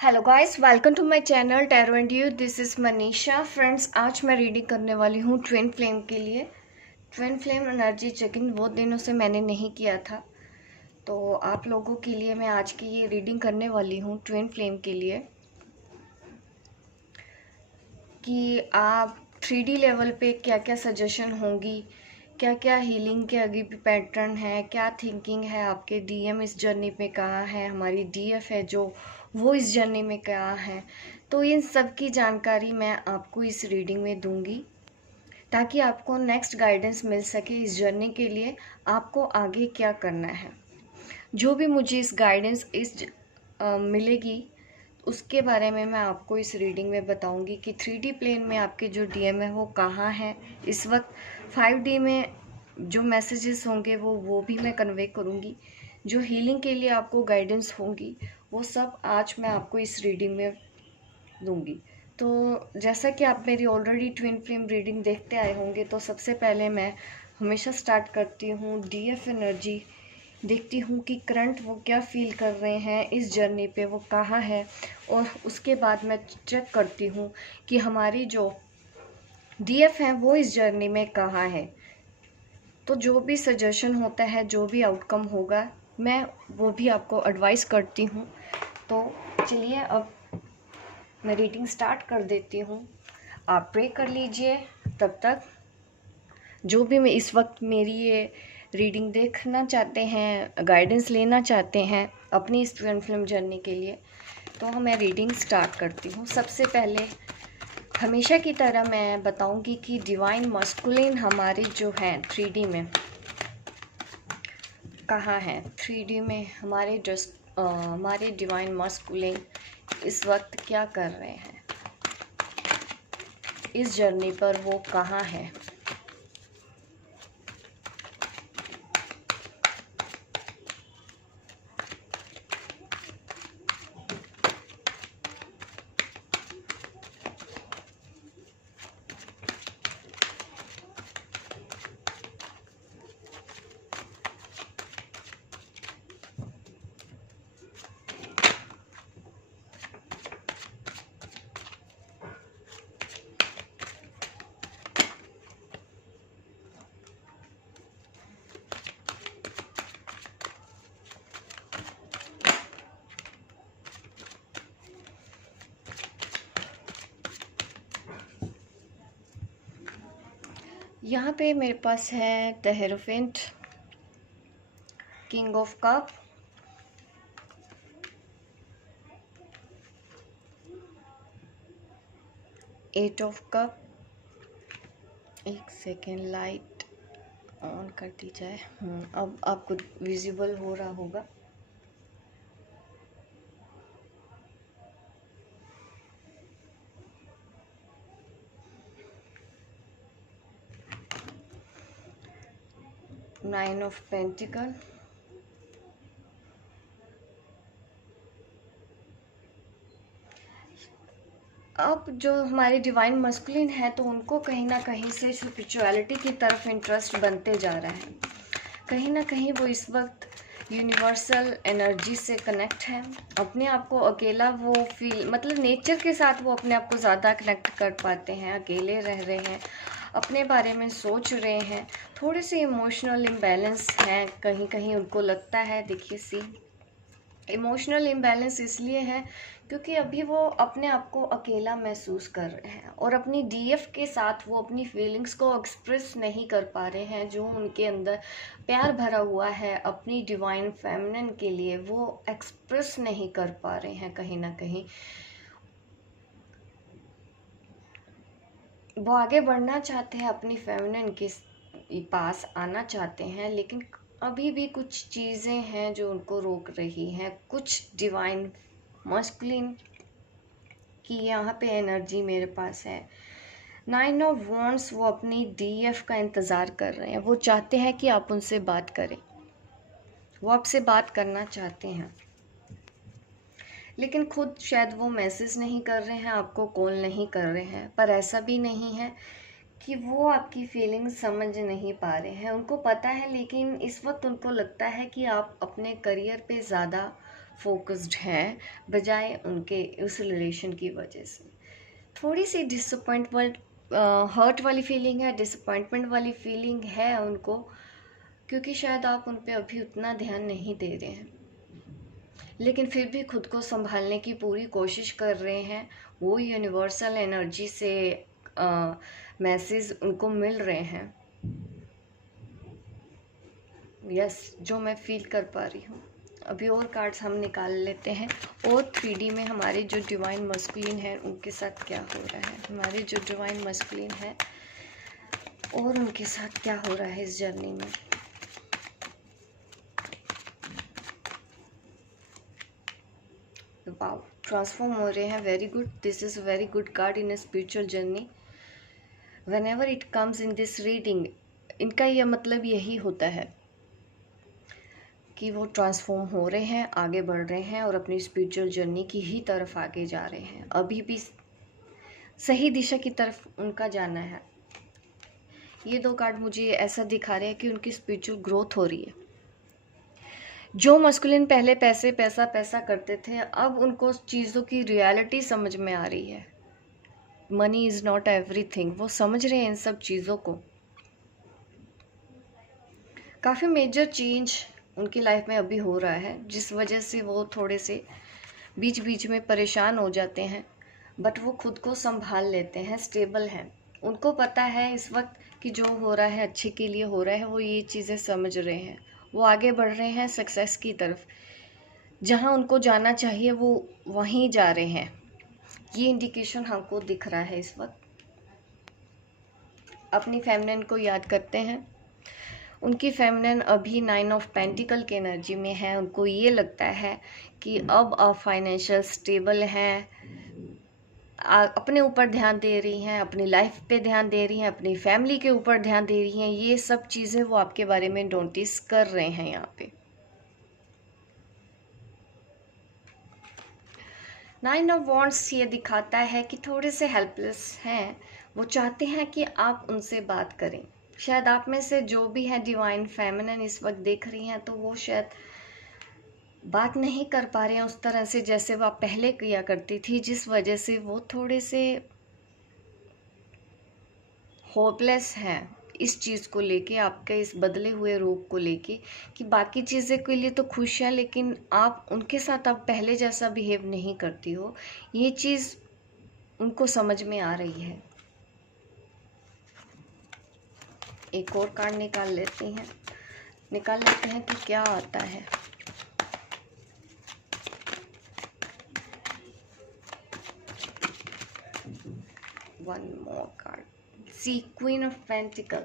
Hello guys, welcome to my channel tarot and you. This is Manisha. Friends, आज मैं reading करने वाली हूँ ट्विन फ्लेम के लिए। ट्विन फ्लेम एनर्जी चेकिंग बहुत दिनों से मैंने नहीं किया था, तो आप लोगों के लिए मैं आज की ये रीडिंग करने वाली हूँ ट्विन फ्लेम के लिए कि आप 3D लेवल पे क्या क्या सजेशन होंगी, क्या क्या हीलिंग के आगे भी पैटर्न है, क्या थिंकिंग है आपके डीएम इस जर्नी पे कहाँ है, हमारी डीएफ है जो वो इस जर्नी में कहाँ है। तो इन सब की जानकारी मैं आपको इस रीडिंग में दूंगी ताकि आपको नेक्स्ट गाइडेंस मिल सके इस जर्नी के लिए आपको आगे क्या करना है। जो भी मुझे इस गाइडेंस मिलेगी उसके बारे में मैं आपको इस रीडिंग में बताऊंगी कि 3D प्लेन में आपके जो डीएम है वो कहाँ है इस वक्त। 5D में जो मैसेजेस होंगे वो भी मैं कन्वे करूंगी। जो हीलिंग के लिए आपको गाइडेंस होंगी वो सब आज मैं आपको इस रीडिंग में दूंगी। तो जैसा कि आप मेरी ऑलरेडी ट्विन फ्लेम रीडिंग देखते आए होंगे, तो सबसे पहले मैं हमेशा स्टार्ट करती हूँ डीएफ एनर्जी, देखती हूँ कि करंट वो क्या फील कर रहे हैं इस जर्नी पे, वो कहाँ है। और उसके बाद मैं चेक करती हूँ कि हमारी जो डीएफ हैं वो इस जर्नी में कहाँ है। तो जो भी सजेशन होता है, जो भी आउटकम होगा, मैं वो भी आपको एडवाइस करती हूँ। तो चलिए अब मैं रीडिंग स्टार्ट कर देती हूँ। आप प्रे कर लीजिए तब तक। जो भी मैं इस वक्त मेरी ये रीडिंग देखना चाहते हैं, गाइडेंस लेना चाहते हैं अपनी इस ट्विन फ्लेम जर्नी के लिए, तो मैं रीडिंग स्टार्ट करती हूँ। सबसे पहले हमेशा की तरह मैं बताऊंगी कि डिवाइन मस्कुलिन हमारी जो है 3D में कहाँ है। 3D में हमारे डिवाइन मस्कुलिन इस वक्त क्या कर रहे हैं, इस जर्नी पर वो कहाँ है। यहाँ पे मेरे पास है the hierophant, king of cup, eight of cup. एक सेकेंड, लाइट ऑन कर दी जाए। अब आपको विजिबल हो रहा होगा। नाइन ऑफ पेंटिकल, अब जो हमारे डिवाइन मस्कुलिन है तो उनको कहीं ना कहीं से स्पिरिचुअलिटी की तरफ इंटरेस्ट बनते जा रहा है। कहीं ना कहीं वो इस वक्त यूनिवर्सल एनर्जी से कनेक्ट है। अपने आप को अकेला वो फील, मतलब नेचर के साथ वो अपने आप को ज़्यादा कनेक्ट कर पाते हैं। अकेले रह रहे हैं, अपने बारे में सोच रहे हैं, थोड़े से इमोशनल इम्बैलेंस हैं। कहीं कहीं उनको लगता है, देखिए सी इमोशनल इम्बैलेंस इसलिए है क्योंकि अभी वो अपने आप को अकेला महसूस कर रहे हैं और अपनी डीएफ के साथ वो अपनी फीलिंग्स को एक्सप्रेस नहीं कर पा रहे हैं। जो उनके अंदर प्यार भरा हुआ है अपनी डिवाइन फेमिनिन के लिए, वो एक्सप्रेस नहीं कर पा रहे हैं। कहीं ना कहीं वो आगे बढ़ना चाहते हैं, अपनी फेमिनिन के पास आना चाहते हैं, लेकिन अभी भी कुछ चीज़ें हैं जो उनको रोक रही हैं। कुछ डिवाइन मस्कुलिन की यहाँ पे एनर्जी मेरे पास है। नाइन ऑफ वॉन्ड्स, वो अपनी डीएफ का इंतज़ार कर रहे हैं। वो चाहते हैं कि आप उनसे बात करें, वो आपसे बात करना चाहते हैं, लेकिन खुद शायद वो मैसेज नहीं कर रहे हैं, आपको कॉल नहीं कर रहे हैं। पर ऐसा भी नहीं है कि वो आपकी फीलिंग्स समझ नहीं पा रहे हैं, उनको पता है। लेकिन इस वक्त उनको लगता है कि आप अपने करियर पे ज़्यादा फोकस्ड हैं बजाय उनके उस रिलेशन की वजह से। थोड़ी सी डिसअपॉइंटमेंट, हर्ट वाली फीलिंग है, डिसअपॉइंटमेंट वाली फीलिंग है उनको, क्योंकि शायद आप उन पे अभी उतना ध्यान नहीं दे रहे हैं, लेकिन फिर भी खुद को संभालने की पूरी कोशिश कर रहे हैं। वो यूनिवर्सल एनर्जी से मैसेज उनको मिल रहे हैं, यस, जो मैं फील कर पा रही हूँ। अभी और कार्ड्स हम निकाल लेते हैं, और 3D में हमारे जो डिवाइन मस्कुलिन है उनके साथ क्या हो रहा है, हमारे जो डिवाइन मस्कुलिन है और उनके साथ क्या हो रहा है इस जर्नी में। वाओ, ट्रांसफॉर्म हो रहे हैं, very good, this is very good card in a spiritual journey. Whenever it comes in this reading, इनका यह मतलब यही होता है कि वो ट्रांसफॉर्म हो रहे हैं, आगे बढ़ रहे हैं और अपनी स्पिरिचुअल जर्नी की ही तरफ आगे जा रहे हैं। अभी भी सही दिशा की तरफ उनका जाना है। ये दो कार्ड मुझे ऐसा दिखा रहे हैं कि उनकी स्पिरिचुअल ग्रोथ हो रही है। जो मस्कुलिन पहले पैसे पैसा पैसा करते थे, अब उनको चीज़ों की रियलिटी समझ में आ रही है। मनी इज़ नॉट एवरीथिंग, वो समझ रहे हैं इन सब चीज़ों को। काफ़ी मेजर चेंज उनकी लाइफ में अभी हो रहा है, जिस वजह से वो थोड़े से बीच बीच में परेशान हो जाते हैं, बट वो खुद को संभाल लेते हैं, स्टेबल हैं। उनको पता है इस वक्त कि जो हो रहा है अच्छे के लिए हो रहा है, वो ये चीज़ें समझ रहे हैं, वो आगे बढ़ रहे हैं सक्सेस की तरफ। जहाँ उनको जाना चाहिए वो वहीं जा रहे हैं, ये इंडिकेशन हमको दिख रहा है इस वक्त। अपनी फेमिनिन को याद करते हैं। उनकी फेमिनिन अभी 9 ऑफ पेंटिकल के एनर्जी में है। उनको ये लगता है कि अब आप फाइनेंशियल स्टेबल हैं, अपने ऊपर ध्यान दे रही हैं, अपनी लाइफ पे ध्यान दे रही हैं, अपनी फैमिली के ऊपर ध्यान दे रही हैं। ये सब चीज़ें वो आपके बारे में नोटिस कर रहे हैं यहाँ पे। 9 ऑफ वॉन्ड्स ये दिखाता है कि थोड़े से हेल्पलेस हैं। वो चाहते हैं कि आप उनसे बात करें। शायद आप में से जो भी है डिवाइन फेमिनिन इस वक्त देख रही हैं, तो वो शायद बात नहीं कर पा रहे हैं उस तरह से जैसे वो आप पहले किया करती थी, जिस वजह से वो थोड़े से होपलेस हैं इस चीज़ को लेके, आपके इस बदले हुए रूप को लेके, कि बाकी चीज़ें के लिए तो खुश हैं, लेकिन आप उनके साथ अब पहले जैसा बिहेव नहीं करती हो। ये चीज़ उनको समझ में आ रही है। एक और कार्ड निकाल लेते हैं कि क्या आता है। One more card, see queen of pentacle.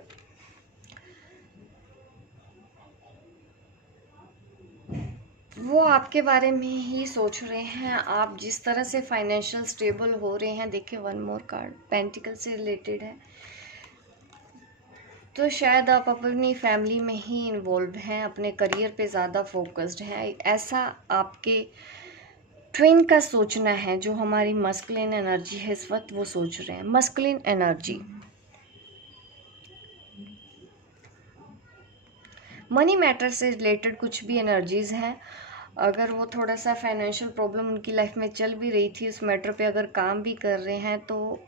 वो आपके बारे में ही सोच रहे हैं। आप जिस तरह से फाइनेंशियल स्टेबल हो रहे हैं, देखिए वन मोर कार्ड पेंटिकल से रिलेटेड है, तो शायद आप अपनी फैमिली में ही इन्वॉल्व हैं, अपने करियर पे ज़्यादा फोकस्ड हैं, ऐसा आपके ट्विन का सोचना है। जो हमारी मस्कुलिन एनर्जी है इस वक्त, वो सोच रहे हैं। मस्कुलिन एनर्जी, मनी मैटर से रिलेटेड कुछ भी एनर्जीज हैं। अगर वो थोड़ा सा फाइनेंशियल प्रॉब्लम उनकी लाइफ में चल भी रही थी, उस मैटर पे अगर काम भी कर रहे हैं, तो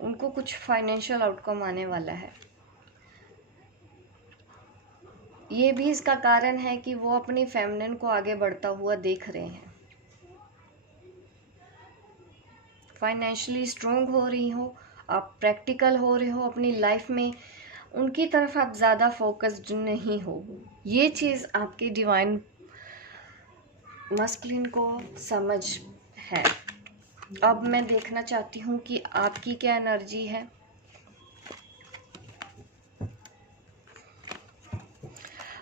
उनको कुछ फाइनेंशियल आउटकम आने वाला है। ये भी इसका कारण है कि वो अपनी फेमिनिन को आगे बढ़ता हुआ देख रहे हैं। फाइनेंशियली स्ट्रोंग हो रही हो, आप प्रैक्टिकल हो रहे हो अपनी लाइफ में, उनकी तरफ आप ज़्यादा फोकस्ड नहीं हो। ये चीज़ आपके डिवाइन मस्कुलिन को समझ है। अब मैं देखना चाहती हूँ कि आपकी क्या एनर्जी है।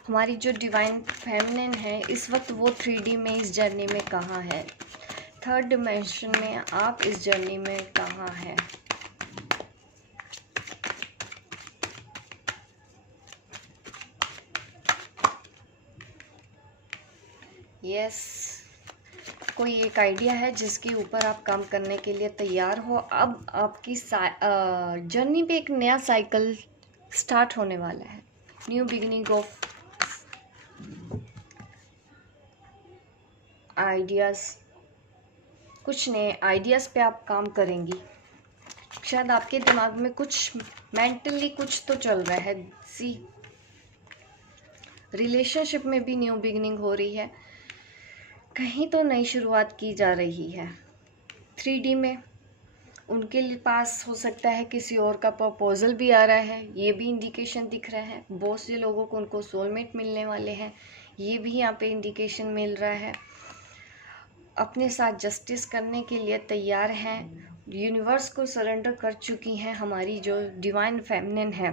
हमारी जो डिवाइन फेमिनिन है इस वक्त, वो 3D में इस जर्नी में कहाँ है, थर्ड डिमेंशन में आप इस जर्नी में कहाँ हैं। यस, कोई एक आइडिया है जिसके ऊपर आप काम करने के लिए तैयार हो। अब आपकी जर्नी पे एक नया साइकिल स्टार्ट होने वाला है, न्यू बिगिनिंग ऑफ आइडियाज़, कुछ नए आइडियाज़ पे आप काम करेंगी। शायद आपके दिमाग में कुछ मेंटली कुछ तो चल रहा है। सी रिलेशनशिप में भी न्यू बिगिनिंग हो रही है, कहीं तो नई शुरुआत की जा रही है। 3D में उनके पास हो सकता है किसी और का प्रपोजल भी आ रहा है, ये भी इंडिकेशन दिख रहा है। बहुत से लोगों को उनको सोलमेट मिलने वाले हैं, ये भी यहाँ पे इंडिकेशन मिल रहा है। अपने साथ जस्टिस करने के लिए तैयार हैं, यूनिवर्स को सरेंडर कर चुकी हैं। हमारी जो डिवाइन फेमिनिन है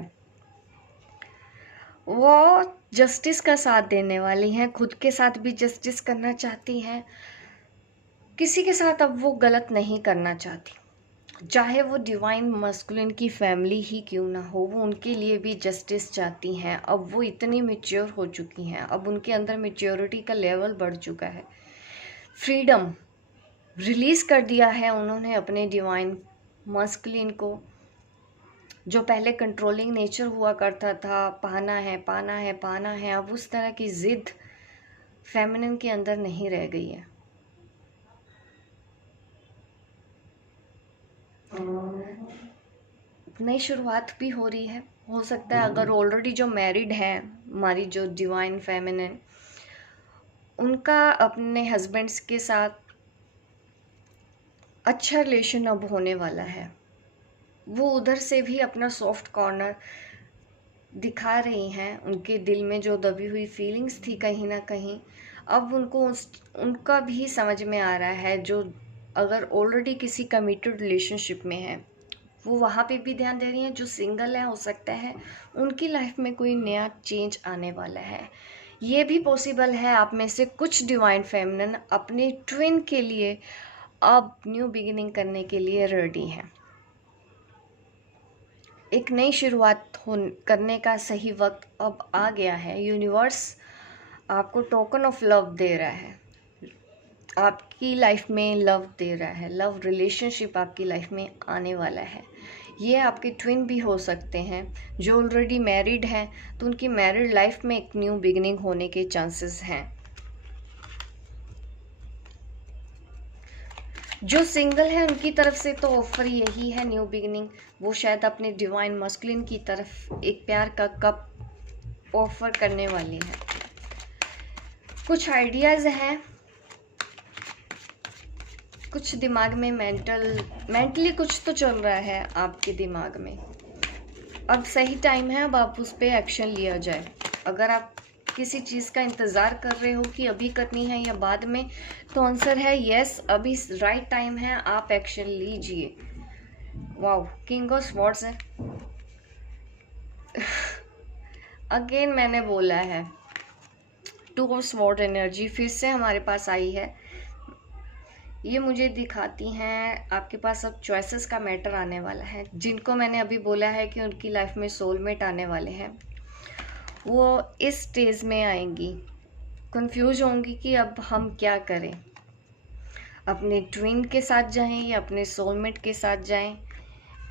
वो जस्टिस का साथ देने वाली हैं, खुद के साथ भी जस्टिस करना चाहती हैं, किसी के साथ अब वो गलत नहीं करना चाहती। चाहे वो डिवाइन मस्कुलिन की फैमिली ही क्यों ना हो, वो उनके लिए भी जस्टिस चाहती हैं। अब वो इतनी मैच्योर हो चुकी हैं, अब उनके अंदर मैच्योरिटी का लेवल बढ़ चुका है। फ्रीडम रिलीज कर दिया है उन्होंने अपने डिवाइन मस्कुलिन को। जो पहले कंट्रोलिंग नेचर हुआ करता था, पाना है पाना है पाना है, अब उस तरह की जिद फेमिनिन के अंदर नहीं रह गई है। नई शुरुआत भी हो रही है। हो सकता है अगर ऑलरेडी जो मैरिड है हमारी जो डिवाइन फेमिनिन, उनका अपने हस्बैंड्स के साथ अच्छा रिलेशन अब होने वाला है। वो उधर से भी अपना सॉफ्ट कॉर्नर दिखा रही हैं। उनके दिल में जो दबी हुई फीलिंग्स थी कहीं ना कहीं, अब उनको उनका भी समझ में आ रहा है। जो अगर ऑलरेडी किसी कमिटेड रिलेशनशिप में है वो वहाँ पे भी ध्यान दे रही हैं। जो सिंगल है हो सकता है उनकी लाइफ में कोई नया चेंज आने वाला है। ये भी पॉसिबल है आप में से कुछ डिवाइन फेमिनिन अपने ट्विन के लिए अब न्यू बिगिनिंग करने के लिए रेडी हैं। एक नई शुरुआत करने का सही वक्त अब आ गया है। यूनिवर्स आपको टोकन ऑफ लव दे रहा है, आपकी लाइफ में लव दे रहा है। लव रिलेशनशिप आपकी लाइफ में आने वाला है। ये आपके ट्विन भी हो सकते हैं। जो ऑलरेडी मैरिड हैं तो उनकी मैरिड लाइफ में एक न्यू बिगिनिंग होने के चांसेस हैं। जो सिंगल है उनकी तरफ से तो ऑफर यही है न्यू बिगिनिंग। वो शायद अपने डिवाइन मस्कुलिन की तरफ एक प्यार का कप ऑफर करने वाली है। कुछ आइडियाज़ हैं, कुछ दिमाग में मेंटली कुछ तो चल रहा है आपके दिमाग में। अब सही टाइम है, अब आप उस पर एक्शन लिया जाए। अगर आप किसी चीज़ का इंतज़ार कर रहे हो कि अभी करनी है या बाद में, तो आंसर है यस, अभी राइट टाइम है, आप एक्शन लीजिए। वाओ, किंग ऑफ स्वॉर्ड्स है। अगेन मैंने बोला है, 2 ऑफ स्वॉर्ड एनर्जी फिर से हमारे पास आई है। ये मुझे दिखाती हैं आपके पास अब चॉइसेस का मैटर आने वाला है। जिनको मैंने अभी बोला है कि उनकी लाइफ में सोलमेट आने वाले हैं, वो इस स्टेज में आएंगी, कंफ्यूज होंगी कि अब हम क्या करें, अपने ट्विन के साथ जाएं या अपने सोलमेट के साथ जाएं।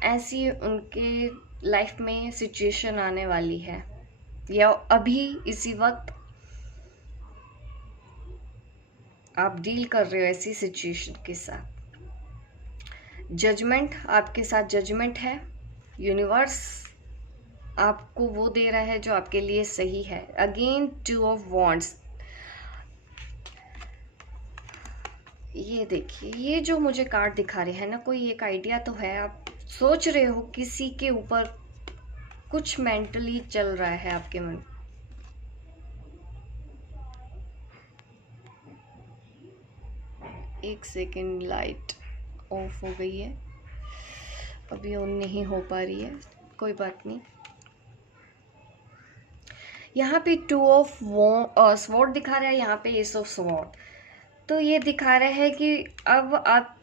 ऐसी उनके लाइफ में सिचुएशन आने वाली है, या अभी इसी वक्त आप डील कर रहे हो ऐसी सिचुएशन के साथ। जजमेंट, आपके साथ जजमेंट है। यूनिवर्स आपको वो दे रहा है जो आपके लिए सही है। अगेन 2 ऑफ वॉन्ड्स, ये देखिए, ये जो मुझे कार्ड दिखा रहे हैं ना, कोई एक आइडिया तो है। आप सोच रहे हो किसी के ऊपर, कुछ मेंटली चल रहा है आपके मन। एक सेकेंड, लाइट ऑफ हो गई है, अभी ऑन नहीं हो पा रही है, कोई बात नहीं। यहाँ पे 2 ऑफ स्वॉर्ड दिखा रहा है, यहाँ पे एस ऑफ स्वॉर्ड। तो ये दिखा रहा है कि अब आप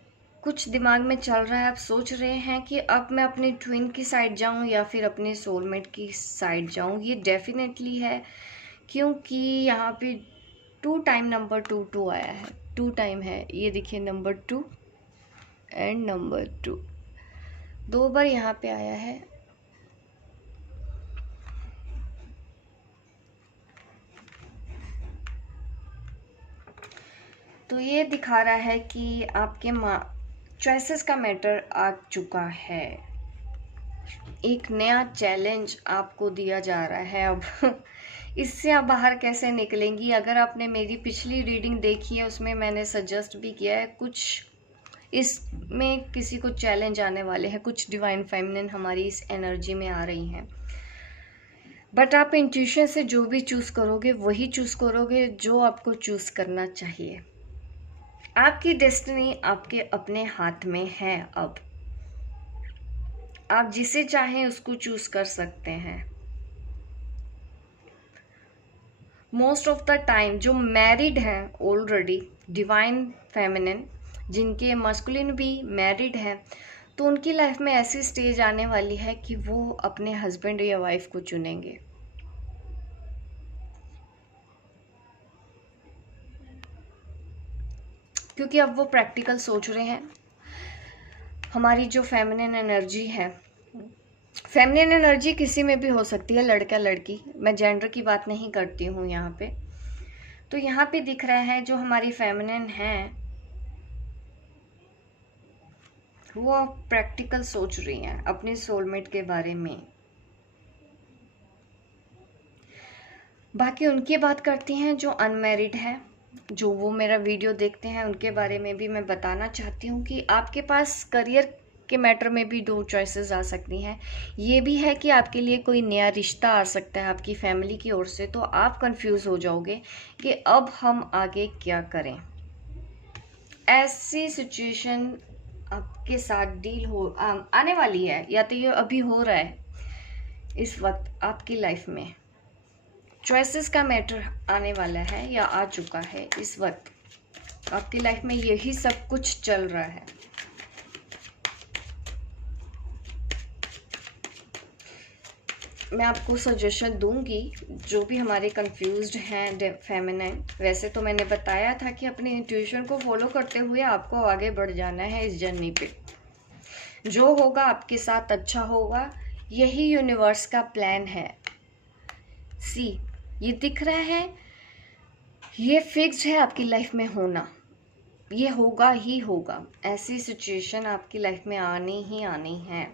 कुछ दिमाग में चल रहा है, आप सोच रहे हैं कि अब मैं अपने ट्विन की साइड जाऊं या फिर अपने सोलमेट की साइड जाऊं। ये डेफिनेटली है, क्योंकि यहाँ पे 2 टाइम नंबर 2 आया है। 2 टाइम है, ये देखिए, नंबर 2 एंड नंबर 2 2 बार यहाँ पे आया है। तो ये दिखा रहा है कि आपके चॉइसेस का मैटर आ चुका है। एक नया चैलेंज आपको दिया जा रहा है अब। इससे आप बाहर कैसे निकलेंगी? अगर आपने मेरी पिछली रीडिंग देखी है, उसमें मैंने सजेस्ट भी किया है कुछ इसमें किसी को चैलेंज आने वाले हैं, कुछ डिवाइन फेमिनिन हमारी इस एनर्जी में आ रही हैं। बट आप इंट्यूशन से जो भी चूज़ करोगे वही चूज़ करोगे जो आपको चूज़ करना चाहिए। आपकी डेस्टिनी आपके अपने हाथ में है। अब आप जिसे चाहें उसको चूज़ कर सकते हैं। मोस्ट ऑफ द टाइम जो मैरिड हैं ऑलरेडी डिवाइन फेमिनिन, जिनके मस्कुलिन भी मैरिड हैं, तो उनकी लाइफ में ऐसी स्टेज आने वाली है कि वो अपने हस्बैंड या वाइफ को चुनेंगे। क्योंकि अब वो प्रैक्टिकल सोच रहे हैं। हमारी जो फेमिनिन एनर्जी है, फेमिनिन एनर्जी किसी में भी हो सकती है, लड़का लड़की, मैं जेंडर की बात नहीं करती हूँ यहाँ पे। तो यहाँ पे दिख रहा है जो हमारी फेमिनिन है वो प्रैक्टिकल सोच रही हैं अपने सोलमेट के बारे में। बाकी उनकी बात करती हैं जो अनमैरिड है, जो वो मेरा वीडियो देखते हैं, उनके बारे में भी मैं बताना चाहती हूँ कि आपके पास करियर के मैटर में भी दो चॉइसेस आ सकती हैं। ये भी है कि आपके लिए कोई नया रिश्ता आ सकता है आपकी फैमिली की ओर से, तो आप कंफ्यूज हो जाओगे कि अब हम आगे क्या करें। ऐसी सिचुएशन आपके साथ डील हो आने वाली है, या तो ये अभी हो रहा है इस वक्त आपकी लाइफ में। चॉइसेस का मैटर आने वाला है या आ चुका है। इस वक्त आपकी लाइफ में यही सब कुछ चल रहा है। मैं आपको सजेशन दूंगी जो भी हमारे कंफ्यूज्ड हैं फेमिनिन। वैसे तो मैंने बताया था कि अपने इंट्यूशन को फॉलो करते हुए आपको आगे बढ़ जाना है इस जर्नी पे। जो होगा आपके साथ अच्छा होगा, यही यूनिवर्स का प्लान है। सी, ये दिख रहा है, ये फिक्स्ड है आपकी लाइफ में होना, ये होगा ही होगा। ऐसी सिचुएशन आपकी लाइफ में आनी ही आनी है।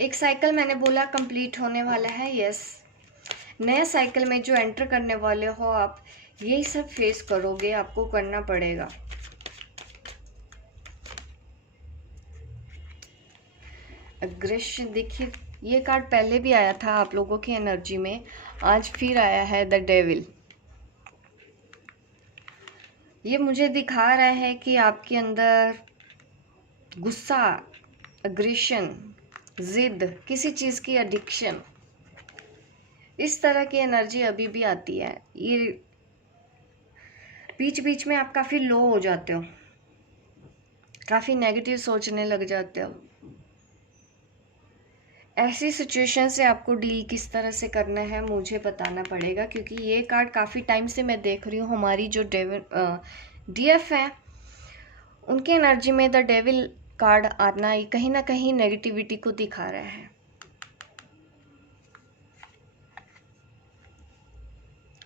एक साइकिल मैंने बोला कंप्लीट होने वाला है। यस, नए साइकिल में जो एंटर करने वाले हो आप, यही सब फेस करोगे, आपको करना पड़ेगा। अग्रेशन देखिए, ये कार्ड पहले भी आया था आप लोगों की एनर्जी में, आज फिर आया है द डेविल। ये मुझे दिखा रहा है कि आपके अंदर गुस्सा, अग्रेशन, जिद, किसी चीज़ की एडिक्शन, इस तरह की एनर्जी अभी भी आती है। ये बीच बीच में आप काफ़ी लो हो जाते हो, काफ़ी नेगेटिव सोचने लग जाते हो। ऐसी सिचुएशन से आपको डील किस तरह से करना है मुझे बताना पड़ेगा, क्योंकि ये कार्ड काफ़ी टाइम से मैं देख रही हूँ। हमारी जो डीएफ है उनकी एनर्जी में द डेविल कार्ड आना कहीं ना कहीं नेगेटिविटी को दिखा रहा है।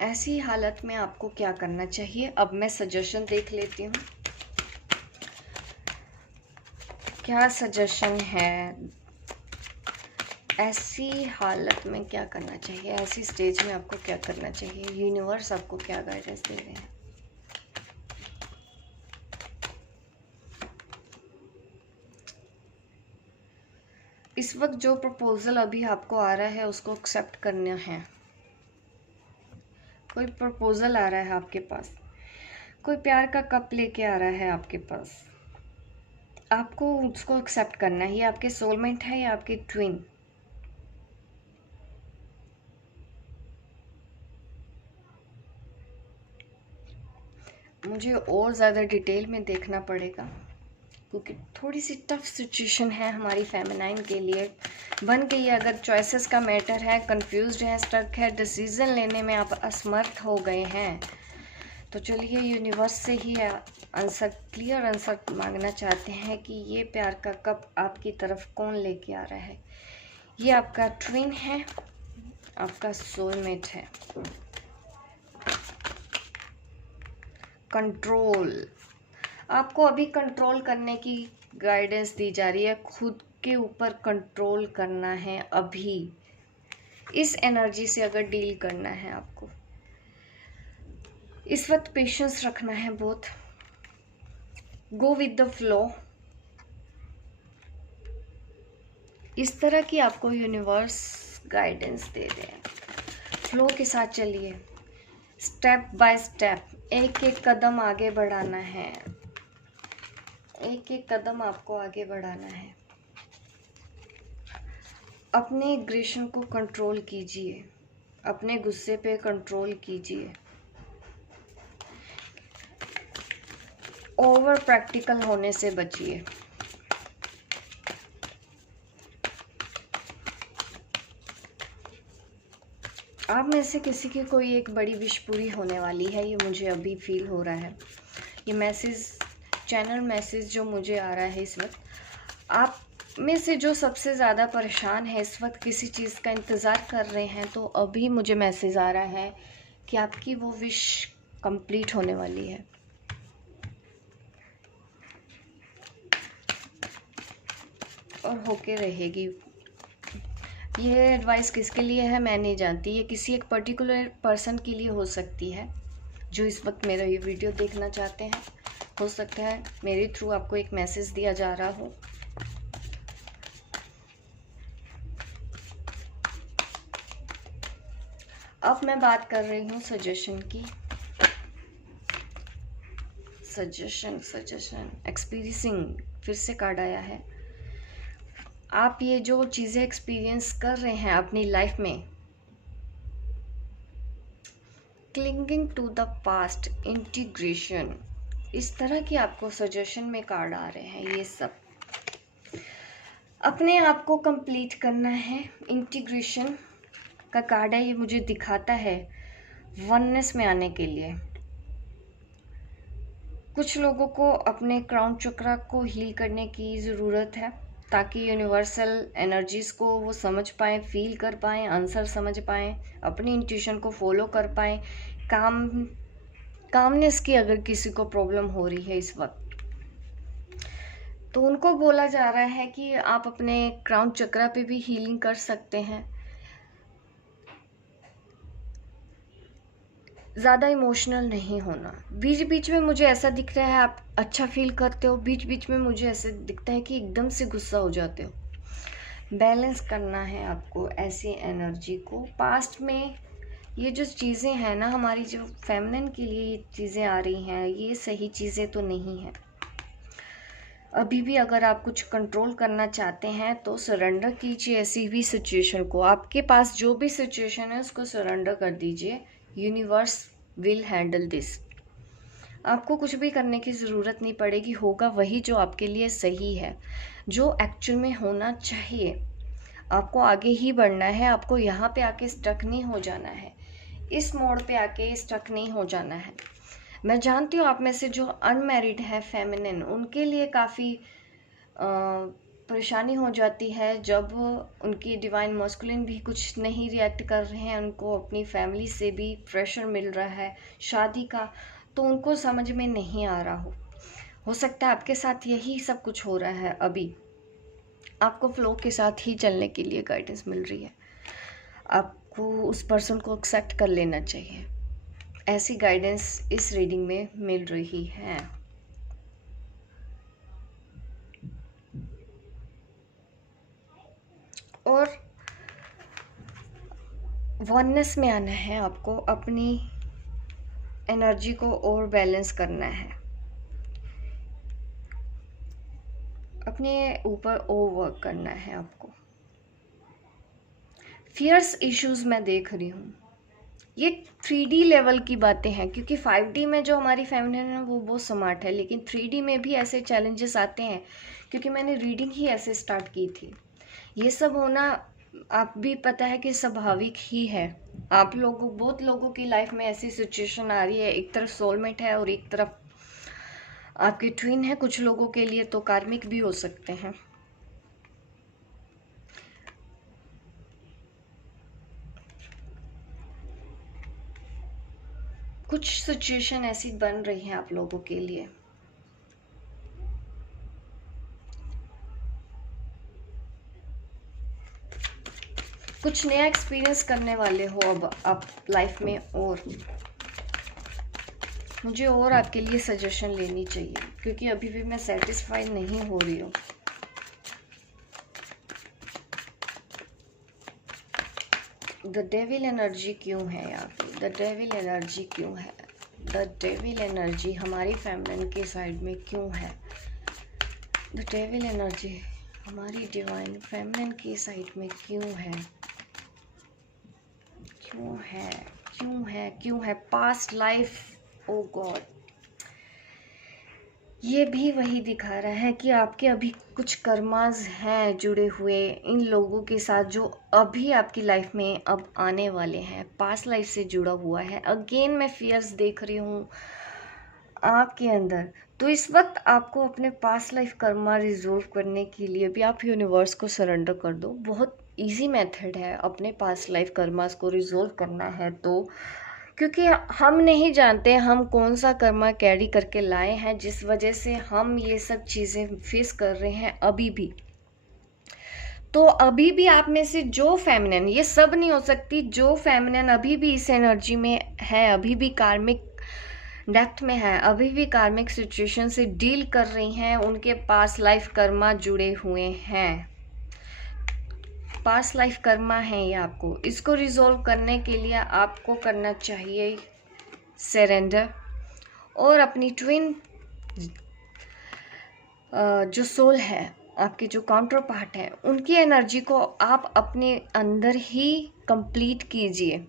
ऐसी हालत में आपको क्या करना चाहिए, अब मैं सजेशन देख लेती हूँ क्या सजेशन है। ऐसी हालत में क्या करना चाहिए, ऐसी स्टेज में आपको क्या करना चाहिए, यूनिवर्स आपको क्या गाइडेंस दे रहे हैं। इस वक्त जो प्रपोजल अभी आपको आ रहा है उसको एक्सेप्ट करना है। कोई प्रपोजल आ रहा है आपके पास, कोई प्यार का कप लेके आ रहा है आपके पास, आपको उसको एक्सेप्ट करना है। ये आपके सोलमेट है या आपके ट्विन। मुझे और ज़्यादा डिटेल में देखना पड़ेगा क्योंकि थोड़ी सी टफ सिचुएशन है हमारी फेमिनाइन के लिए बन गई है। अगर चॉइसेस का मैटर है, कंफ्यूज्ड है, स्टक है, डिसीजन लेने में आप असमर्थ हो गए हैं, तो चलिए यूनिवर्स से ही आंसर, क्लियर आंसर मांगना चाहते हैं कि ये प्यार का कप आपकी तरफ कौन लेके आ रहा है। ये आपका ट्विन है, आपका सोलमेट है। कंट्रोल, आपको अभी कंट्रोल करने की गाइडेंस दी जा रही है। खुद के ऊपर कंट्रोल करना है अभी, इस एनर्जी से अगर डील करना है आपको। इस वक्त पेशेंस रखना है बहुत, गो विद द फ्लो। इस तरह की आपको यूनिवर्स गाइडेंस दे रहे हैं। फ्लो के साथ चलिए, स्टेप बाय स्टेप, एक एक कदम आगे बढ़ाना है, एक एक कदम आपको आगे बढ़ाना है। अपने एग्रेशन को कंट्रोल कीजिए, अपने गुस्से पे कंट्रोल कीजिए। ओवर प्रैक्टिकल होने से बचिए। आप में से किसी की कोई एक बड़ी विश पूरी होने वाली है, ये मुझे अभी फील हो रहा है। ये मैसेज, चैनल मैसेज जो मुझे आ रहा है इस वक्त, आप में से जो सबसे ज़्यादा परेशान है इस वक्त, किसी चीज़ का इंतज़ार कर रहे हैं, तो अभी मुझे मैसेज आ रहा है कि आपकी वो विश कंप्लीट होने वाली है। और होके रहेगी। ये एडवाइस किसके लिए है मैं नहीं जानती, ये किसी एक पर्टिकुलर पर्सन के लिए हो सकती है जो इस वक्त मेरा ये वीडियो देखना चाहते हैं। हो सकता है मेरे थ्रू आपको एक मैसेज दिया जा रहा हो। अब मैं बात कर रही हूँ सजेशन की। सजेशन एक्सपीरियंसिंग, फिर से कार्ड आया है। आप ये जो चीज़ें एक्सपीरियंस कर रहे हैं अपनी लाइफ में, clinging to the past, integration, इस तरह की आपको सजेशन में कार्ड आ रहे हैं। ये सब अपने आप को कंप्लीट करना है। इंटीग्रेशन का कार्ड है, ये मुझे दिखाता है वननेस में आने के लिए। कुछ लोगों को अपने क्राउन चक्रा को हील करने की ज़रूरत है, ताकि यूनिवर्सल एनर्जीज़ को वो समझ पाएँ, फील कर पाएँ, आंसर समझ पाएँ, अपनी इंट्यूशन को फॉलो कर पाएँ। कामनेस की अगर किसी को प्रॉब्लम हो रही है इस वक्त, तो उनको बोला जा रहा है कि आप अपने क्राउन चक्रा पे भी हीलिंग कर सकते हैं। ज़्यादा इमोशनल नहीं होना। बीच बीच में मुझे ऐसा दिख रहा है आप अच्छा फील करते हो, बीच बीच में मुझे ऐसे दिखता है कि एकदम से गुस्सा हो जाते हो। बैलेंस करना है आपको ऐसी एनर्जी को। पास्ट में ये जो चीज़ें हैं ना, हमारी जो फेमिनिन के लिए ये चीज़ें आ रही हैं, ये सही चीज़ें तो नहीं हैं। अभी भी अगर आप कुछ कंट्रोल करना चाहते हैं तो सरेंडर कीजिए ऐसी भी सिचुएशन को। आपके पास जो भी सिचुएशन है उसको सरेंडर कर दीजिए। Universe will handle this. आपको कुछ भी करने की ज़रूरत नहीं पड़ेगी, होगा वही जो आपके लिए सही है, जो एक्चुअल में होना चाहिए। आपको आगे ही बढ़ना है, आपको यहाँ पे आके स्टक नहीं हो जाना है, इस मोड़ पे आके स्टक नहीं हो जाना है। मैं जानती हूँ आप में से जो अनमैरिड है फेमिनिन, उनके लिए काफ़ी परेशानी हो जाती है जब उनकी डिवाइन मस्कुलिन भी कुछ नहीं रिएक्ट कर रहे हैं, उनको अपनी फैमिली से भी प्रेशर मिल रहा है शादी का, तो उनको समझ में नहीं आ रहा हो सकता है आपके साथ यही सब कुछ हो रहा है। अभी आपको फ्लो के साथ ही चलने के लिए गाइडेंस मिल रही है। आपको उस पर्सन को एक्सेप्ट कर लेना चाहिए, ऐसी गाइडेंस इस रीडिंग में मिल रही है। और वननेस में आना है आपको, अपनी एनर्जी को और बैलेंस करना है, अपने ऊपर और वर्क करना है आपको। फियर्स इश्यूज मैं देख रही हूँ, ये 3D लेवल की बातें हैं, क्योंकि 5D में जो हमारी फेमिनिन है वो बहुत स्मार्ट है, लेकिन 3D में भी ऐसे चैलेंजेस आते हैं, क्योंकि मैंने रीडिंग ही ऐसे स्टार्ट की थी। ये सब होना आप भी पता है कि स्वाभाविक ही है। आप लोगों बहुत लोगों की लाइफ में ऐसी सिचुएशन आ रही है, एक तरफ सोलमेट है और एक तरफ आपके ट्विन है। कुछ लोगों के लिए तो कार्मिक भी हो सकते हैं। कुछ सिचुएशन ऐसी बन रही है आप लोगों के लिए। कुछ नया एक्सपीरियंस करने वाले हो अब आप लाइफ में, और मुझे और आपके लिए सजेशन लेनी चाहिए क्योंकि अभी भी मैं सेटिस्फाई नहीं हो रही हूँ। द डेविल एनर्जी क्यों है यहाँ पे? द डेविल एनर्जी क्यों है? द डेविल एनर्जी हमारी फेमिनिन के साइड में क्यों है? द डेविल एनर्जी हमारी डिवाइन फेमिनिन की साइड में क्यों है? क्यों है? क्यों है? क्यों है? पास्ट लाइफ, ओ गॉड, ये भी वही दिखा रहा है कि आपके अभी कुछ कर्मास हैं जुड़े हुए इन लोगों के साथ जो अभी आपकी लाइफ में अब आने वाले हैं। पास्ट लाइफ से जुड़ा हुआ है। अगेन मैं फियर्स देख रही हूँ आपके अंदर। तो इस वक्त आपको अपने पास्ट लाइफ कर्मा रिजोल्व करने के लिए भी आप यूनिवर्स को सरेंडर कर दो। बहुत इजी मेथड है अपने पास्ट लाइफ कर्मास को रिजोल्व करना है। तो क्योंकि हम नहीं जानते हम कौन सा कर्मा कैरी करके लाए हैं जिस वजह से हम ये सब चीज़ें फेस कर रहे हैं अभी भी। तो अभी भी आप में से जो फेमिनिन, ये सब नहीं हो सकती, जो फेमिनिन अभी भी इस एनर्जी में है, अभी भी कार्मिक डेप्थ में है, अभी भी कार्मिक सिचुएशन से डील कर रही हैं, उनके पास लाइफ कर्मा जुड़े हुए हैं। पास्ट लाइफ कर्मा है ये आपको। इसको रिजोल्व करने के लिए आपको करना चाहिए सरेंडर, और अपनी ट्विन जो सोल है, आपके जो काउंटर पार्ट है, उनकी एनर्जी को आप अपने अंदर ही कंप्लीट कीजिए।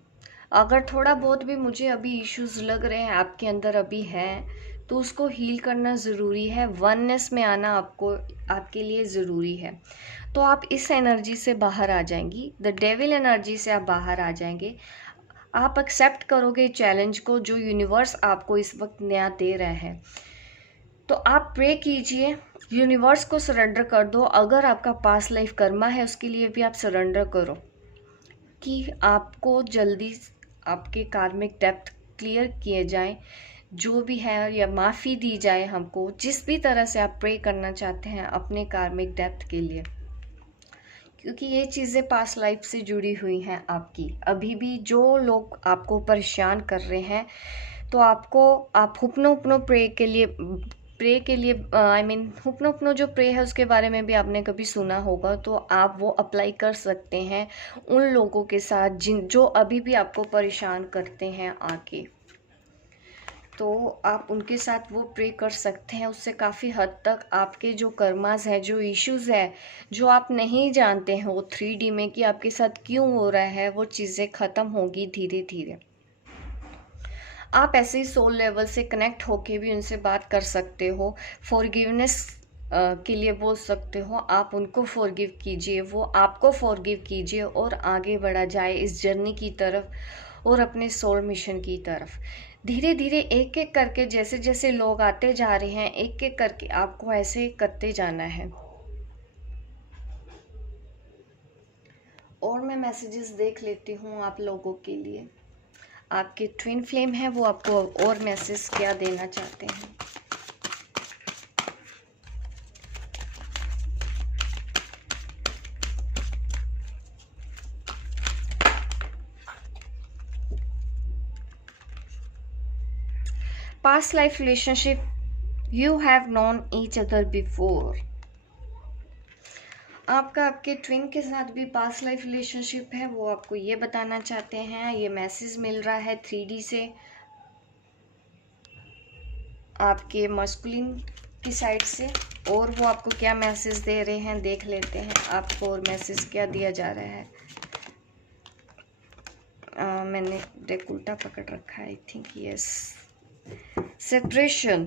अगर थोड़ा बहुत भी मुझे अभी इश्यूज लग रहे हैं आपके अंदर अभी हैं, तो उसको हील करना ज़रूरी है। वननेस में आना आपके लिए ज़रूरी है। तो आप इस एनर्जी से बाहर आ जाएंगी, द डेविल एनर्जी से आप बाहर आ जाएंगे। आप एक्सेप्ट करोगे चैलेंज को जो यूनिवर्स आपको इस वक्त नया दे रहा है। तो आप प्रे कीजिए, यूनिवर्स को सरेंडर कर दो। अगर आपका पास्ट लाइफ कर्मा है उसके लिए भी आप सरेंडर करो कि आपको जल्दी आपके कार्मिक डेप्थ क्लियर किए जाएं, जो भी है, या माफ़ी दी जाए हमको। जिस भी तरह से आप प्रे करना चाहते हैं अपने कार्मिक डेप्थ के लिए, क्योंकि ये चीज़ें पास्ट लाइफ से जुड़ी हुई हैं आपकी। अभी भी जो लोग आपको परेशान कर रहे हैं, तो आप हुप्नो प्रे के लिए आई मीन हुप्नो जो प्रे है उसके बारे में भी आपने कभी सुना होगा, तो आप वो अप्लाई कर सकते हैं उन लोगों के साथ जो अभी भी आपको परेशान करते हैं आके। तो आप उनके साथ वो प्रे कर सकते हैं। उससे काफ़ी हद तक आपके जो कर्मास हैं, जो इश्यूज़ है, जो आप नहीं जानते हैं वो 3D में कि आपके साथ क्यों हो रहा है, वो चीज़ें ख़त्म होगी धीरे धीरे। आप ऐसे ही सोल लेवल से कनेक्ट होके भी उनसे बात कर सकते हो। फॉरगिवनेस के लिए बोल सकते हो, आप उनको फॉरगिव कीजिए, वो आपको फॉरगिव कीजिए और आगे बढ़ा जाए इस जर्नी की तरफ और अपने सोल मिशन की तरफ। धीरे धीरे एक एक करके जैसे जैसे लोग आते जा रहे हैं, एक एक करके आपको ऐसे करते जाना है। और मैं मैसेजेस देख लेती हूँ आप लोगों के लिए। आपके ट्विन फ्लेम है, वो आपको और मैसेज क्या देना चाहते हैं। Past life relationship, you have known each other before. आपका आपके ट्विन के साथ भी पास्ट लाइफ रिलेशनशिप है, वो आपको ये बताना चाहते हैं। ये मैसेज मिल रहा है 3D से आपके मस्कुलिन की साइड से, और वो आपको क्या मैसेज दे रहे हैं देख लेते हैं। आपको और मैसेज क्या दिया जा रहा है। मैंने डेक उल्टा पकड़ रखा है, I think yes. Separation,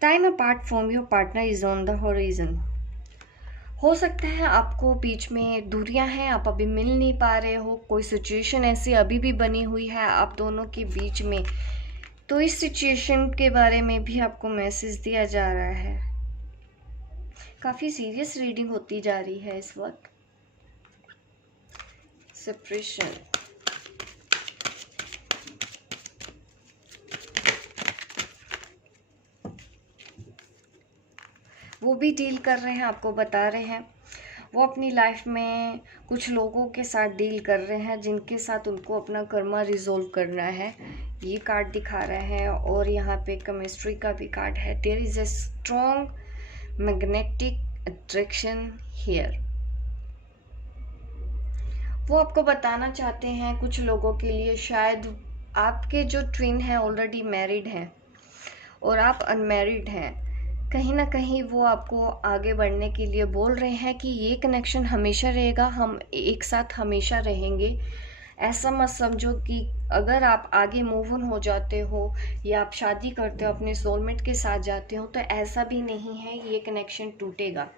time apart from your partner is on the horizon. हो सकता है आपको बीच में दूरियां हैं, आप अभी मिल नहीं पा रहे हो, कोई सिचुएशन ऐसी अभी भी बनी हुई है आप दोनों के बीच में, तो इस सिचुएशन के बारे में भी आपको मैसेज दिया जा रहा है। काफ़ी सीरियस रीडिंग होती जा रही है इस वक्त। सेपरेशन, वो भी डील कर रहे हैं, आपको बता रहे हैं वो अपनी लाइफ में कुछ लोगों के साथ डील कर रहे हैं जिनके साथ उनको अपना कर्मा रिजोल्व करना है। ये कार्ड दिखा रहा है और यहाँ पे केमिस्ट्री का भी कार्ड है। There is a strong magnetic attraction here. वो आपको बताना चाहते हैं कुछ लोगों के लिए, शायद आपके जो ट्विन है ऑलरेडी मैरिड हैं और आप अनमैरिड हैं, कहीं ना कहीं वो आपको आगे बढ़ने के लिए बोल रहे हैं कि ये कनेक्शन हमेशा रहेगा, हम एक साथ हमेशा रहेंगे। ऐसा मत समझो कि अगर आप आगे मूव ऑन हो जाते हो या आप शादी करते हो अपने सोलमेट के साथ जाते हो, तो ऐसा भी नहीं है ये कनेक्शन टूटेगा।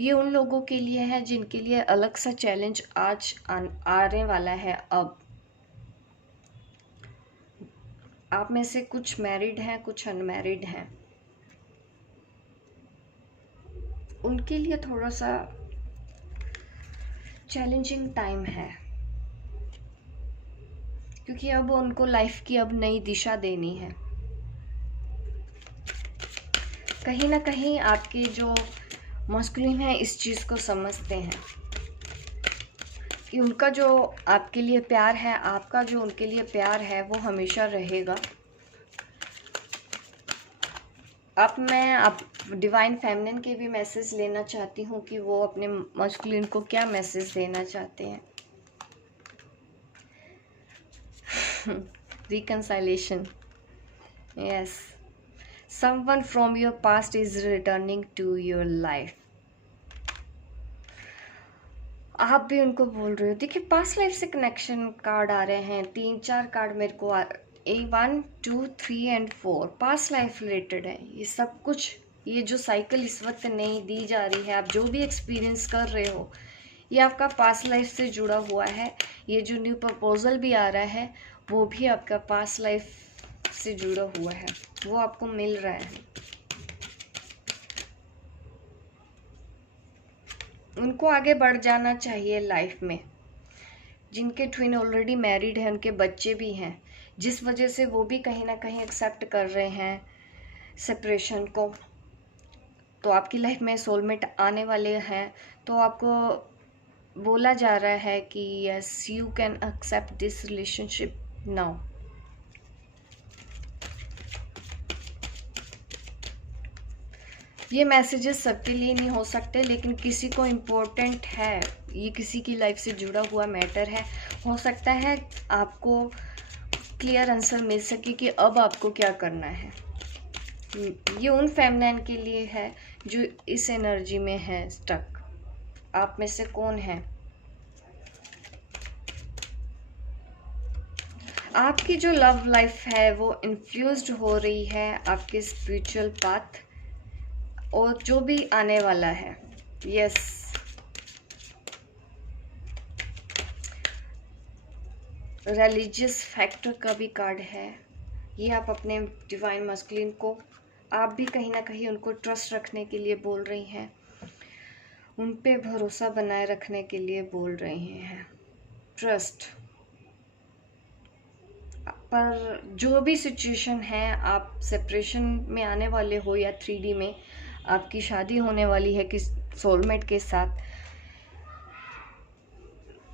ये उन लोगों के लिए है जिनके लिए अलग सा चैलेंज आज आने वाला है। अब आप में से कुछ मैरिड हैं, कुछ अनमैरिड हैं, उनके लिए थोड़ा सा चैलेंजिंग टाइम है, क्योंकि अब उनको लाइफ की अब नई दिशा देनी है। कहीं ना कहीं आपके जो मस्कुलिन है इस चीज़ को समझते हैं कि उनका जो आपके लिए प्यार है, आपका जो उनके लिए प्यार है वो हमेशा रहेगा। अब मैं आप डिवाइन फेमिनिन के भी मैसेज लेना चाहती हूँ कि वो अपने मस्कुलिन को क्या मैसेज देना चाहते हैं। Reconciliation, yes, someone from your past is returning to your life. आप भी उनको बोल रहे हो। देखिए पास्ट लाइफ से कनेक्शन कार्ड आ रहे हैं, 3-4 कार्ड मेरे को 1, 2, 3 एंड 4 पास्ट लाइफ रिलेटेड है। ये सब कुछ, ये जो साइकिल इस वक्त नहीं दी जा रही है, आप जो भी एक्सपीरियंस कर रहे हो, ये आपका पास्ट लाइफ से जुड़ा हुआ है। ये जो न्यू प्रपोजल भी आ रहा है वो भी आपका पास्ट लाइफ से जुड़ा हुआ है, वो आपको मिल रहा है। उनको आगे बढ़ जाना चाहिए लाइफ में। जिनके ट्विन ऑलरेडी मैरिड हैं, उनके बच्चे भी हैं, जिस वजह से वो भी कहीं ना कहीं एक्सेप्ट कर रहे हैं सेपरेशन को। तो आपकी लाइफ में सोलमेट आने वाले हैं, तो आपको बोला जा रहा है कि yes you can accept this relationship now. ये मैसेजेस सबके लिए नहीं हो सकते, लेकिन किसी को इम्पोर्टेंट है, ये किसी की लाइफ से जुड़ा हुआ मैटर है। हो सकता है आपको क्लियर आंसर मिल सके कि अब आपको क्या करना है। ये उन फेमिनिन के लिए है जो इस एनर्जी में है स्टक। आप में से कौन है? आपकी जो लव लाइफ है वो इन्फ्लुएंस्ड हो रही है आपके स्पिरिचुअल पाथ और जो भी आने वाला है। यस, रिलीजियस फैक्टर का भी कार्ड है। ये आप अपने डिवाइन मस्कुलिन को, आप भी कहीं ना कहीं उनको ट्रस्ट रखने के लिए बोल रही हैं, उन पे भरोसा बनाए रखने के लिए बोल रही हैं। ट्रस्ट पर जो भी सिचुएशन है, आप सेपरेशन में आने वाले हो या 3D में आपकी शादी होने वाली है किस सोलमेट के साथ,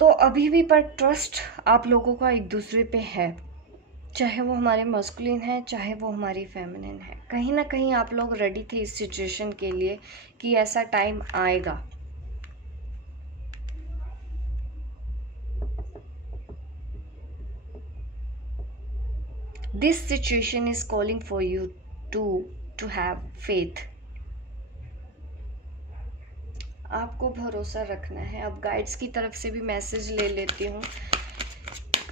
तो अभी भी पर ट्रस्ट आप लोगों का एक दूसरे पे है, चाहे वो हमारे मस्कुलिन है चाहे वो हमारी फेमिनिन है। कहीं ना कहीं आप लोग रेडी थे इस सिचुएशन के लिए कि ऐसा टाइम आएगा। This situation is calling for you to have faith. आपको भरोसा रखना है। अब गाइड्स की तरफ से भी मैसेज ले लेती हूँ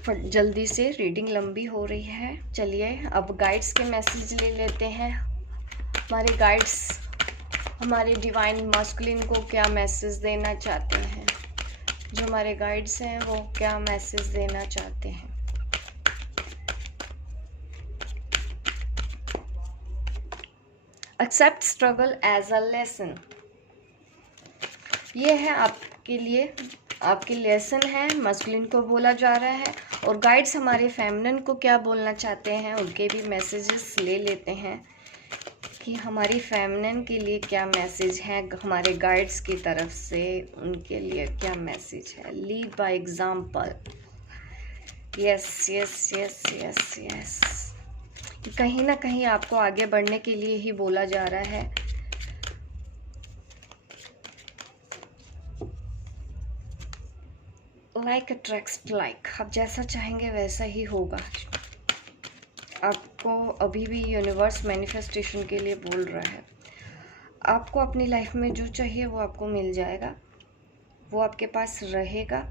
जल्दी से, रीडिंग लंबी हो रही है। चलिए अब गाइड्स के मैसेज ले लेते हैं। हमारे गाइड्स हमारे डिवाइन मास्कुलिन को क्या मैसेज देना चाहते हैं, जो हमारे गाइड्स हैं वो क्या मैसेज देना चाहते हैं। Accept struggle as a lesson, ये है आपके लिए, आपकी लेसन है, मस्कुलिन को बोला जा रहा है। और गाइड्स हमारे फेमिनिन को क्या बोलना चाहते हैं, उनके भी मैसेजेस ले लेते हैं कि हमारी फेमिनिन के लिए क्या मैसेज है, हमारे गाइड्स की तरफ से उनके लिए क्या मैसेज है। Lead by example, yes yes yes yes yes, कहीं ना कहीं आपको आगे बढ़ने के लिए ही बोला जा रहा है। लाइक अट्रैक्ट्स लाइक, आप जैसा चाहेंगे वैसा ही होगा। आपको अभी भी यूनिवर्स मैनिफेस्टेशन के लिए बोल रहा है। आपको अपनी लाइफ में जो चाहिए वो आपको मिल जाएगा, वो आपके पास रहेगा।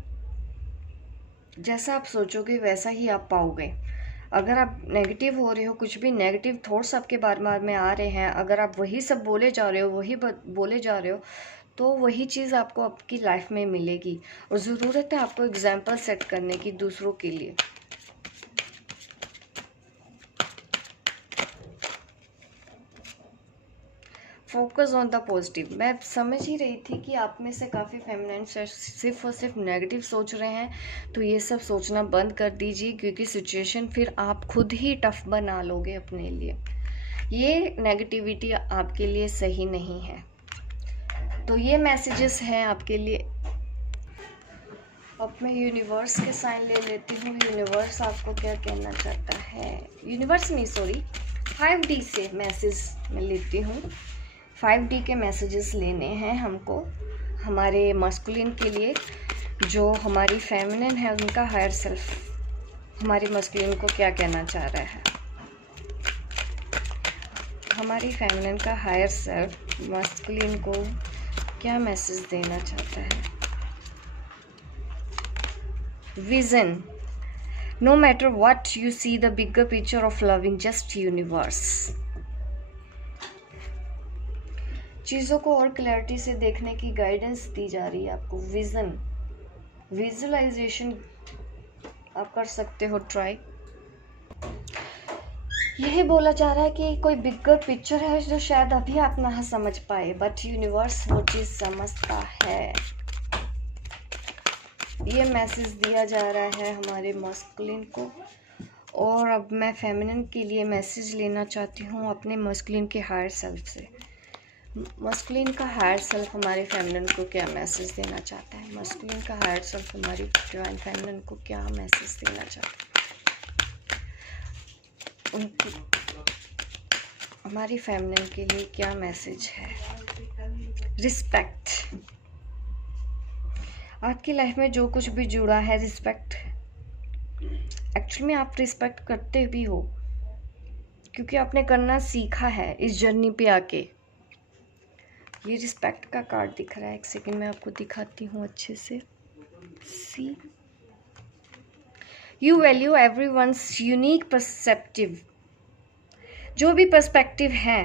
जैसा आप सोचोगे वैसा ही आप पाओगे। अगर आप नेगेटिव हो रहे हो, कुछ भी नेगेटिव थॉट्स आपके बार में आ रहे हैं, अगर आप वही सब बोले जा रहे हो, वही बोले जा रहे हो, तो वही चीज़ आपको आपकी लाइफ में मिलेगी। और ज़रूरत है आपको एग्जाम्पल सेट करने की दूसरों के लिए। फोकस ऑन द पॉजिटिव, मैं समझ ही रही थी कि आप में से काफ़ी फेमिनिन सिर्फ और सिर्फ नेगेटिव सोच रहे हैं, तो ये सब सोचना बंद कर दीजिए, क्योंकि सिचुएशन फिर आप खुद ही टफ बना लोगे अपने लिए। ये नेगेटिविटी आपके लिए सही नहीं है। तो ये मैसेजेस हैं आपके लिए। अब मैं यूनिवर्स के साइन ले लेती हूँ। यूनिवर्स आपको क्या कहना चाहता है, यूनिवर्स नहीं सॉरी 5D से मैसेज मैं लेती हूँ। 5D के मैसेजेस लेने हैं हमको हमारे मस्कुलिन के लिए। जो हमारी फेमिनिन है उनका हायर सेल्फ हमारी मस्कुलिन को क्या कहना चाह रहा है। हमारी फेमिनिन का हायर सेल्फ मस्कुलिन को क्या मैसेज देना चाहता है। Vision, no matter what you see the bigger picture of loving just universe. चीज़ों को और क्लैरिटी से देखने की गाइडेंस दी जा रही है आपको। विजन, विजुअलाइजेशन आप कर सकते हो ट्राई। यही बोला जा रहा है कि कोई बिगर पिक्चर है जो शायद अभी आप ना समझ पाए, बट यूनिवर्स वो चीज़ समझता है। ये मैसेज दिया जा रहा है हमारे मस्कुलिन को। और अब मैं फेमिनिन के लिए मैसेज लेना चाहती हूँ अपने मस्कुलिन के हायर सेल्फ से। मस्कुलिन का हायर सेल्फ हमारे फेमिनिन को क्या मैसेज देना चाहता है। मस्कुलिन का हायर सेल्फ हमारी डिवाइन फेमिनिन को क्या मैसेज देना चाहता है। उनकी हमारी फेमिनिन के लिए क्या मैसेज है। रिस्पेक्ट, आपकी लाइफ में जो कुछ भी जुड़ा है रिस्पेक्ट, एक्चुअली में आप रिस्पेक्ट करते भी हो, क्योंकि आपने करना सीखा है इस जर्नी पे आके। ये रिस्पेक्ट का कार्ड दिख रहा है, एक सेकंड में आपको दिखाती हूँ अच्छे से। See, you value everyone's unique perspective, जो भी पर्सपेक्टिव है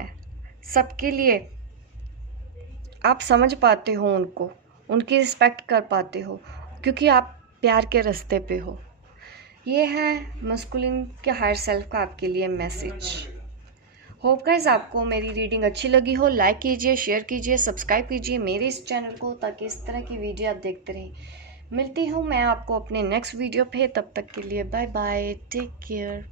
सबके लिए आप समझ पाते हो, उनको उनकी रिस्पेक्ट कर पाते हो, क्योंकि आप प्यार के रास्ते पे हो। ये है मस्कुलिन के हायर सेल्फ का आपके लिए मैसेज। होप गाइस आपको मेरी रीडिंग अच्छी लगी हो। लाइक कीजिए, शेयर कीजिए, सब्सक्राइब कीजिए मेरे इस चैनल को, ताकि इस तरह की वीडियो आप देखते रहें। मिलती हूँ मैं आपको अपने नेक्स्ट वीडियो पे, तब तक के लिए बाय बाय, टेक केयर।